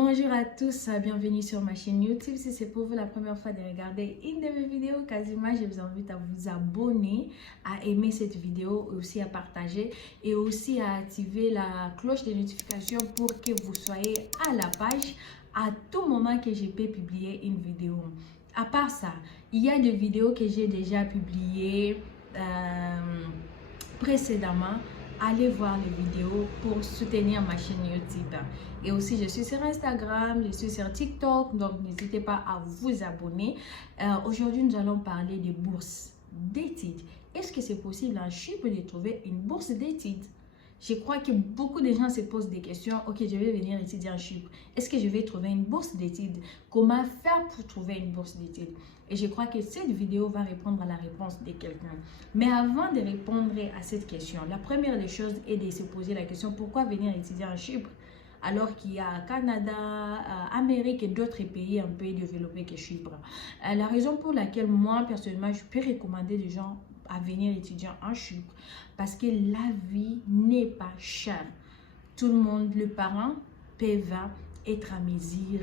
Bonjour à tous, bienvenue sur ma chaîne YouTube. Si c'est pour vous la première fois de regarder une de mes vidéos, quasiment, je vous invite à vous abonner, à aimer cette vidéo, aussi à partager et aussi à activer la cloche de notification pour que vous soyez à la page à tout moment que je peux publier une vidéo. À part ça, il y a des vidéos que j'ai déjà publiées précédemment. Allez voir les vidéos pour soutenir ma chaîne YouTube. Et aussi, je suis sur Instagram, je suis sur TikTok, donc n'hésitez pas à vous abonner. Aujourd'hui, nous allons parler des bourses d'études. Est-ce que c'est possible en Chypre de trouver une bourse d'études? Je crois que beaucoup de gens se posent des questions. Ok, je vais venir étudier en Chypre. Est-ce que je vais trouver une bourse d'études? Comment faire pour trouver une bourse d'études? Et je crois que cette vidéo va répondre à la réponse de quelqu'un. Mais avant de répondre à cette question, la première des choses est de se poser la question pourquoi venir étudier en Chypre alors qu'il y a Canada, Amérique et d'autres pays un peu développés que Chypre. La raison pour laquelle moi, personnellement, je peux recommander des gens à venir étudier en Chypre parce que la vie n'est pas chère. Tout le monde, le parent, peut être à mesure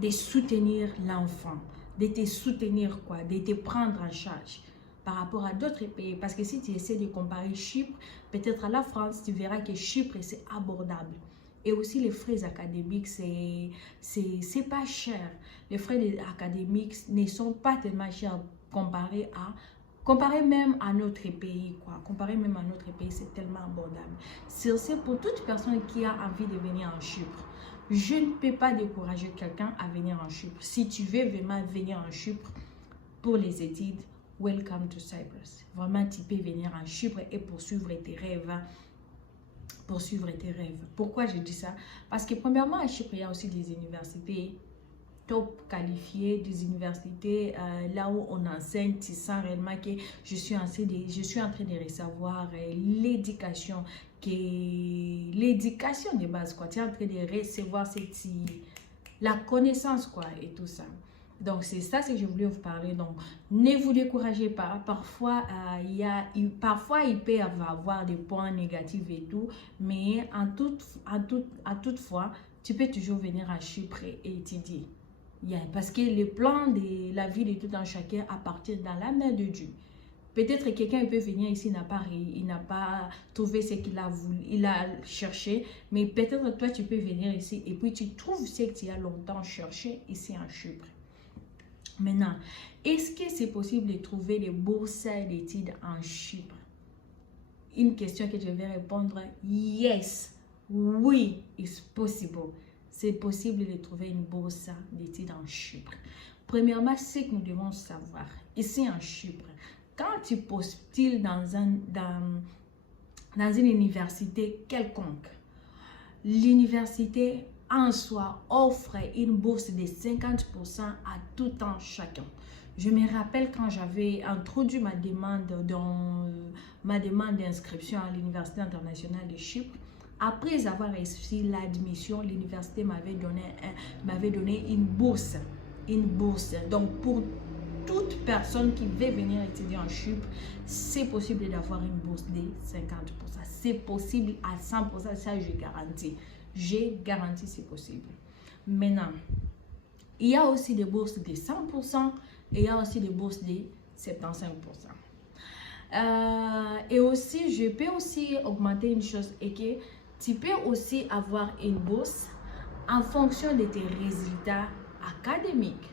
de soutenir l'enfant, de te soutenir quoi, de te prendre en charge par rapport à d'autres pays. Parce que si tu essaies de comparer Chypre, peut-être à la France, tu verras que Chypre, c'est abordable. Et aussi les frais académiques, c'est pas cher. Les frais académiques ne sont pas tellement chers comparé même à notre pays, quoi. Comparé même à notre pays, c'est tellement abordable. C'est pour toute personne qui a envie de venir en Chypre. Je ne peux pas décourager quelqu'un à venir en Chypre. Si tu veux vraiment venir en Chypre pour les études, welcome to Cyprus. Vraiment, tu peux venir en Chypre et poursuivre tes rêves. Pourquoi je dis ça? Parce que premièrement, à Chypre, il y a aussi des universités top qualifiées, des universités là où on enseigne, tu sens réellement que je suis en train de recevoir l'éducation de base, quoi. Tu es en train de recevoir la connaissance, quoi, et tout ça. Donc, c'est ça que je voulais vous parler. Donc, ne vous découragez pas. Parfois, il peut y avoir des points négatifs et tout. Mais à toutefois, tu peux toujours venir à Chypre et étudier. Parce que le plan de la vie de tout un chacun appartient dans la main de Dieu. Peut-être quelqu'un peut venir ici, il n'a pas trouvé ce qu'il a voulu, il a cherché, mais peut-être toi tu peux venir ici et puis tu trouves ce que tu as longtemps cherché ici en Chypre. Maintenant, est-ce que c'est possible de trouver des bourses d'études en Chypre? Une question que je vais répondre, yes, oui, it's possible. C'est possible de trouver une bourse d'études en Chypre. Premièrement, ce que nous devons savoir, ici en Chypre, quand tu postules dans une université quelconque, l'université en soi offre une bourse de 50% à tout temps chacun. Je me rappelle quand j'avais introduit ma demande d'inscription à l'Université internationale de Chypre. Après avoir réussi l'admission, l'université m'avait donné une bourse. Donc, pour toute personne qui veut venir étudier en Chypre, c'est possible d'avoir une bourse de 50%. C'est possible à 100%, ça je garantis. J'ai garanti c'est possible. Maintenant, il y a aussi des bourses de 100% et il y a aussi des bourses de 75%. Et aussi, je peux aussi augmenter une chose et que tu peux aussi avoir une bourse en fonction de tes résultats académiques.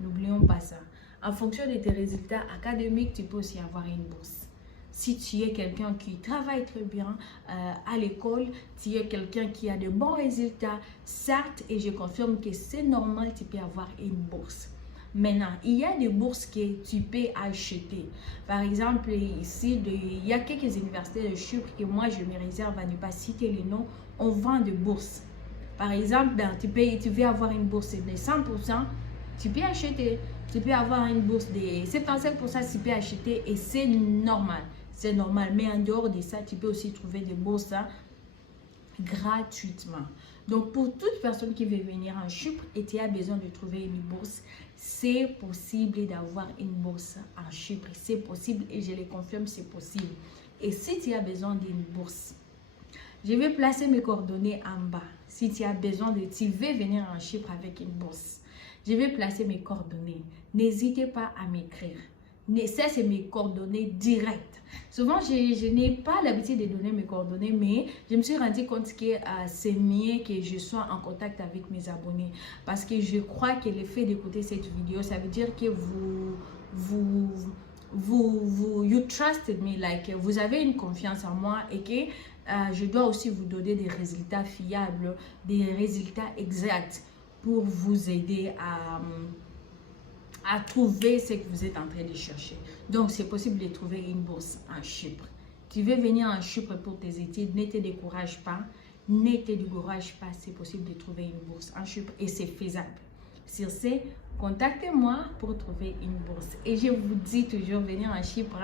N'oublions pas ça. En fonction de tes résultats académiques, tu peux aussi avoir une bourse. Si tu es quelqu'un qui travaille très bien à l'école, tu es quelqu'un qui a de bons résultats, certes, et je confirme que c'est normal, tu peux avoir une bourse. Maintenant, il y a des bourses que tu peux acheter. Par exemple, ici, il y a quelques universités de Chypre que moi, je me réserve à ne pas citer les noms. On vend des bourses. Par exemple, tu veux avoir une bourse de 100%, tu peux acheter. Tu peux avoir une bourse de 75%, tu peux acheter et c'est normal. C'est normal. Mais en dehors de ça, tu peux aussi trouver des bourses gratuitement. Donc, pour toute personne qui veut venir en Chypre et tu as besoin de trouver une bourse, c'est possible d'avoir une bourse en Chypre. C'est possible et je le confirme, c'est possible. Et si tu as besoin d'une bourse, Je vais placer mes coordonnées en bas. Si tu as besoin tu veux venir en Chypre avec une bourse, je vais placer mes coordonnées. N'hésitez pas à m'écrire. Ça, c'est mes coordonnées directes. Souvent, je n'ai pas l'habitude de donner mes coordonnées, mais je me suis rendu compte que c'est mieux que je sois en contact avec mes abonnés. Parce que je crois que le fait d'écouter cette vidéo, ça veut dire que you trusted me, like, vous avez une confiance en moi et que je dois aussi vous donner des résultats fiables, des résultats exacts pour vous aider à trouver ce que vous êtes en train de chercher. Donc, c'est possible de trouver une bourse en Chypre. Tu veux venir en Chypre pour tes études, ne te décourage pas. Ne te décourage pas, c'est possible de trouver une bourse en Chypre et c'est faisable. Sur ce, contactez-moi pour trouver une bourse. Et je vous dis toujours, venir en Chypre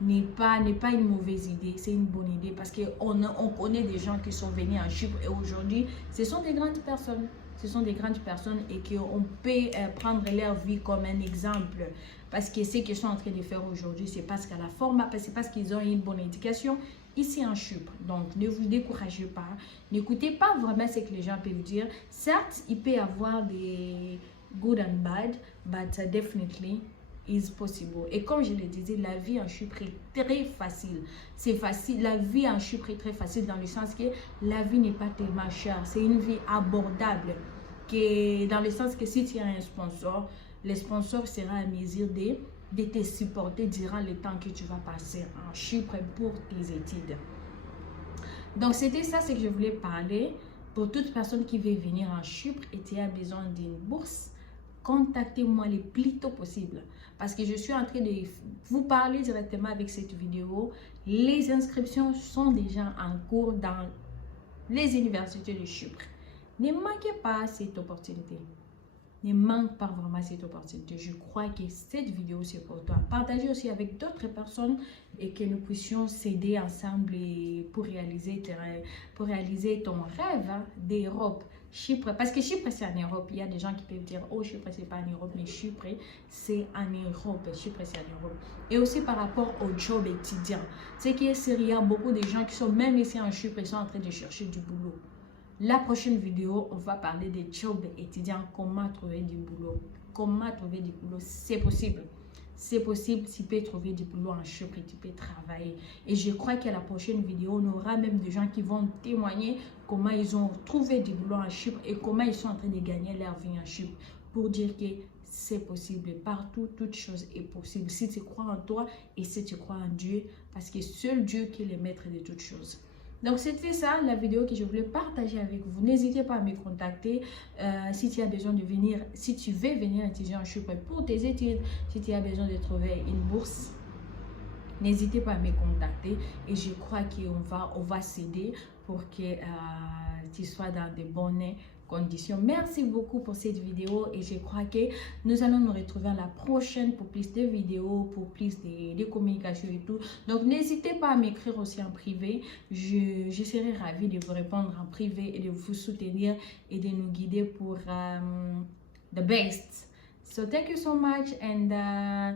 n'est pas une mauvaise idée, c'est une bonne idée parce qu'on connaît des gens qui sont venus en Chypre et aujourd'hui, ce sont des grandes personnes. Ce sont des grandes personnes et qu'on peut prendre leur vie comme un exemple. Parce que ce qu'ils sont en train de faire aujourd'hui, c'est parce qu'à la forme, c'est parce qu'ils ont une bonne éducation ici en Chypre. Donc, ne vous découragez pas. N'écoutez pas vraiment ce que les gens peuvent dire. Certes, il peut y avoir des good and bad, but definitely is possible. Et comme je le disais, la vie en Chypre est très facile. C'est facile. La vie en Chypre est très facile dans le sens que la vie n'est pas tellement chère. C'est une vie abordable. Dans le sens que si tu as un sponsor, le sponsor sera à mesure de te supporter durant le temps que tu vas passer en Chypre pour tes études. Donc, c'était ça ce que je voulais parler. Pour toute personne qui veut venir en Chypre et tu as besoin d'une bourse, contactez-moi le plus tôt possible. Parce que je suis en train de vous parler directement avec cette vidéo. Les inscriptions sont déjà en cours dans les universités de Chypre. Ne manquez pas cette opportunité. Ne manque pas vraiment cette opportunité. Je crois que cette vidéo, c'est pour toi. Partagez aussi avec d'autres personnes et que nous puissions s'aider ensemble pour réaliser ton rêve d'Europe. Chypre, parce que Chypre, c'est en Europe. Il y a des gens qui peuvent dire, oh, Chypre, c'est pas en Europe, mais Chypre, c'est en Europe. Chypre, c'est en Europe. Et aussi par rapport au job étudiant. C'est qu'il y a beaucoup de gens qui sont même ici en Chypre, ils sont en train de chercher du boulot. La prochaine vidéo, on va parler des jobs étudiants, comment trouver du boulot. Comment trouver du boulot, c'est possible. C'est possible, tu peux trouver du boulot en Chypre et tu peux travailler. Et je crois qu'à la prochaine vidéo, on aura même des gens qui vont témoigner comment ils ont trouvé du boulot en Chypre et comment ils sont en train de gagner leur vie en Chypre. Pour dire que c'est possible. Partout, toute chose est possible. Si tu crois en toi et si tu crois en Dieu, parce que seul Dieu qui est le maître de toutes choses. Donc, c'était ça la vidéo que je voulais partager avec vous. N'hésitez pas à me contacter si tu as besoin de venir, si tu veux venir étudier en Chypre pour tes études, si tu as besoin de trouver une bourse. N'hésitez pas à me contacter et je crois qu'on va s'aider pour que tu sois dans de bonnes conditions. Merci beaucoup pour cette vidéo et je crois que nous allons nous retrouver à la prochaine pour plus de vidéos, pour plus de communication et tout. Donc n'hésitez pas à m'écrire aussi en privé. Je serai ravie de vous répondre en privé et de vous soutenir et de nous guider pour the best. So thank you so much and